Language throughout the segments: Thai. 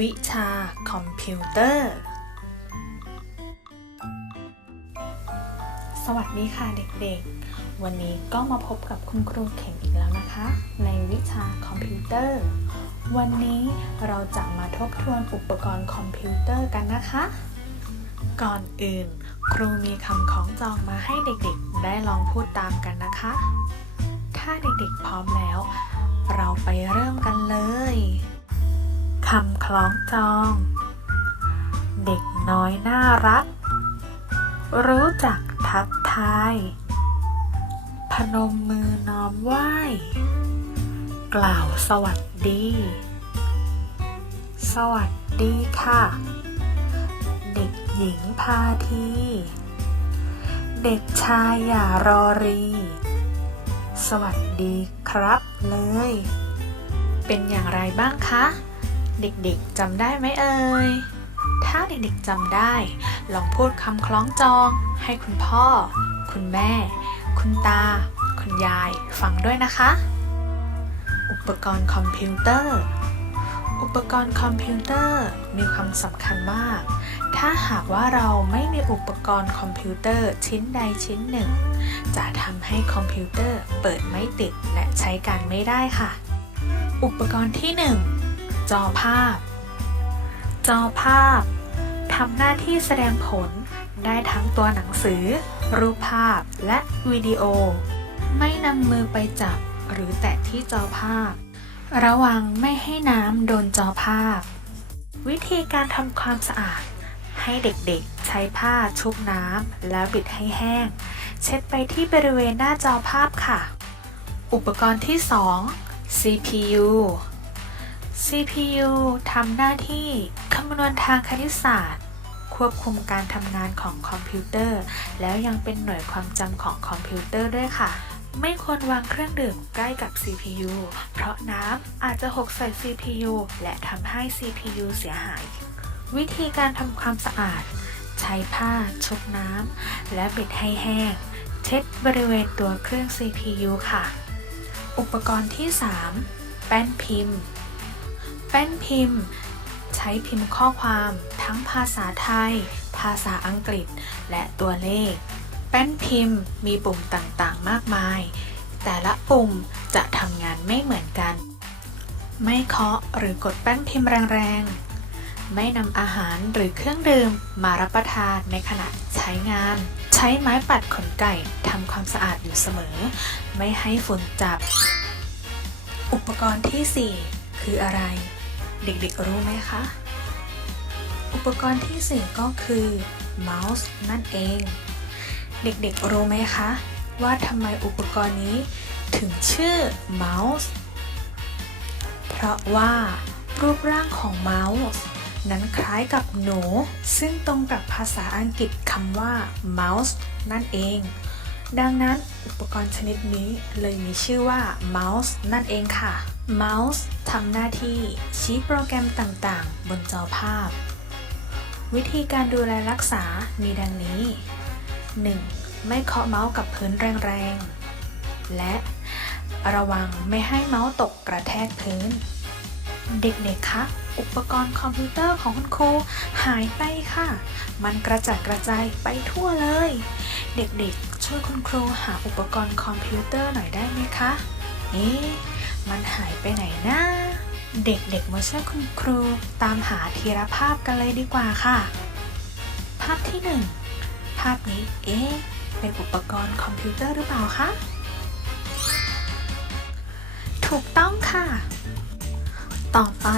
วิชาคอมพิวเตอร์ สวัสดีค่ะเด็กๆ วันนี้ก็มาพบกับคุณครูเข็มอีกแล้วนะคะ ในวิชาคอมพิวเตอร์ วันนี้เราจะมาทบทวนอุปกรณ์คอมพิวเตอร์กันนะคะ ก่อนอื่น ครูมีคำของจองมาให้เด็กๆ ได้ลองพูดตามกันนะคะ ถ้าเด็กๆพร้อมแล้ว เราไปเริ่มกันเลย คำคล้องจอง เด็กน้อยน่ารัก รู้จักทักทาย พนมมือน้อมไหว้ กล่าวสวัสดี สวัสดีค่ะ เด็กหญิงพาที เด็กชายอย่ารอรี สวัสดีครับเลย เป็นอย่างไรบ้างคะ เด็กๆจำได้ไหมเอ่ย ถ้าเด็กๆจำได้ ลองพูดคำคล้องจอง ให้คุณพ่อ คุณแม่ คุณตา คุณยาย ฟังด้วยนะคะ อุปกรณ์คอมพิวเตอร์ อุปกรณ์คอมพิวเตอร์มีความสำคัญมาก ถ้าหากว่าเราไม่มีอุปกรณ์คอมพิวเตอร์ชิ้นใดชิ้นหนึ่ง จะทำให้คอมพิวเตอร์เปิดไม่ติดและใช้การไม่ได้ค่ะ อุปกรณ์ที่ 1 จอภาพ จอภาพทำหน้าที่แสดงผลได้ทั้งตัวหนังสือ รูปภาพและวิดีโอ ไม่นำมือไปจับหรือแตะที่จอภาพ ระวังไม่ให้น้ำโดนจอภาพ วิธีการทำความสะอาด ให้เด็กๆใช้ผ้าชุบน้ำแล้วบิดให้แห้ง เช็ดไปที่บริเวณหน้าจอภาพค่ะ อุปกรณ์ที่ 2 CPU CPU ทำหน้าที่คำนวณทางคณิตศาสตร์ ควบคุมการทำงานของคอมพิวเตอร์ แล้วยังเป็นหน่วยความจำของคอมพิวเตอร์ด้วยค่ะ ไม่ควรวางเครื่องดื่มใกล้กับ CPU เพราะน้ำอาจจะหกใส่ CPU และทำให้ CPU เสียหาย วิธีการทำความสะอาด ใช้ผ้าชุบน้ำและบิดให้แห้ง เช็ดบริเวณตัวเครื่อง CPU ค่ะ อุปกรณ์ที่ 3 แป้นพิมพ์ แป้นพิมพ์ ใช้พิมพ์ข้อความทั้งภาษาไทย ภาษาอังกฤษ และตัวเลข แป้นพิมพ์มีปุ่มต่างๆ มากมาย แต่ละปุ่มจะทำงานไม่เหมือนกัน ไม่เคาะหรือกดแป้นพิมพ์แรงๆ ไม่นำอาหารหรือเครื่องดื่มมารับประทานในขณะใช้งานใช้ไม้ปัดขนไก่ทำความสะอาดอยู่เสมอ ไม่ให้ฝุ่นจับ อุปกรณ์ที่ 4 คืออะไร เด็กๆรู้ไหมคะ อุปกรณ์ที่ 4 ก็คือเมาส์นั่นเอง เด็กๆรู้ไหมคะ ว่าทำไมอุปกรณ์นี้ถึงชื่อเมาส์เพราะว่ารูปร่างของเมาส์นั้นคล้ายกับหนู ซึ่งตรงกับภาษาอังกฤษคำว่า mouse นั่นเอง ดังนั้นอุปกรณ์ชนิดนี้เลยมีชื่อว่าเมาส์นั่นเองค่ะ เมาส์ทำหน้าที่ชี้โปรแกรมต่างๆ บนจอภาพ วิธีการดูแลรักษามีดังนี้ 1. ไม่เคาะเมาส์กับพื้นแรงๆ และระวังไม่ให้เมาส์ตกกระแทกพื้น เด็กๆ คะ อุปกรณ์คอมพิวเตอร์ของคุณครูหายไปค่ะ มันกระจัดกระจายไปทั่วเลย เด็กๆ ช่วยคุณครูหาอุปกรณ์คอมพิวเตอร์หน่อยได้ไหมคะ เอ๊ะ มันหายไปไหนนะ เด็กๆมาช่วยคุณครูตามหาทีละภาพกันเลยดีกว่าค่ะ ภาพที่หนึ่งภาพนี้เอ๊ะเป็นอุปกรณ์คอมพิวเตอร์หรือเปล่าคะ ถูกต้องค่ะ ต่อไป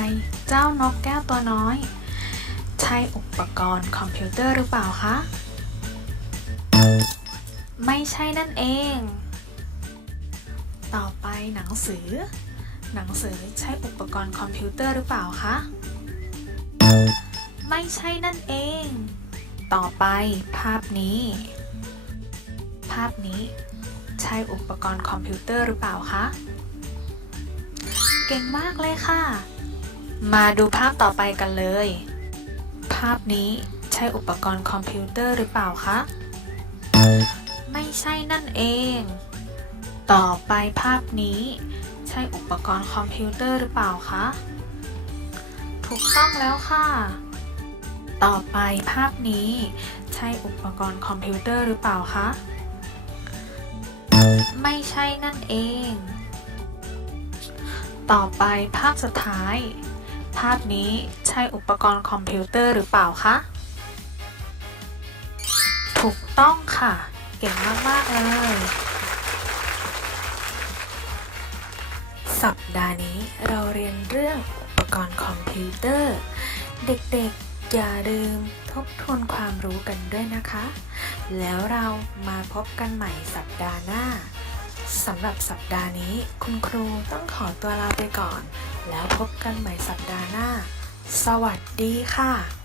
เจ้านกแก้วตัวน้อย ใช่อุปกรณ์คอมพิวเตอร์หรือเปล่าคะ ไม่ใช่นั่นเอง ต่อไปหนังสือ หนังสือใช่อุปกรณ์คอมพิวเตอร์หรือเปล่าคะ ไม่ใช่นั่นเอง ต่อไปภาพนี้ ภาพนี้ ใช่อุปกรณ์คอมพิวเตอร์หรือเปล่าคะ เก่งมากเลยค่ะ มาดูภาพต่อไปกันเลย ภาพนี้ใช่อุปกรณ์คอมพิวเตอร์หรือเปล่าคะ ไม่ใช่นั่นเอง ต่อไปภาพนี้ ใช่อุปกรณ์คอมพิวเตอร์หรือเปล่าคะ ถูกต้องแล้วค่ะ ต่อไปภาพนี้ ใช่อุปกรณ์คอมพิวเตอร์หรือเปล่าคะ ไม่ใช่นั่นเอง ต่อไปภาพสุดท้าย ภาพนี้ใช่อุปกรณ์คอมพิวเตอร์หรือเปล่าคะ ถูกต้องค่ะ เก่งมาก ๆ เลย สัปดาห์นี้เราเรียนเรื่องอุปกรณ์คอมพิวเตอร์ เด็กๆ อย่าลืมทบทวนความรู้กันด้วยนะคะ แล้วเรามาพบกันใหม่สัปดาห์หน้าสำหรับสัปดาห์นี้ คุณครูต้องขอตัวลาไปก่อน แล้วพบกันใหม่สัปดาห์หน้า สวัสดีค่ะ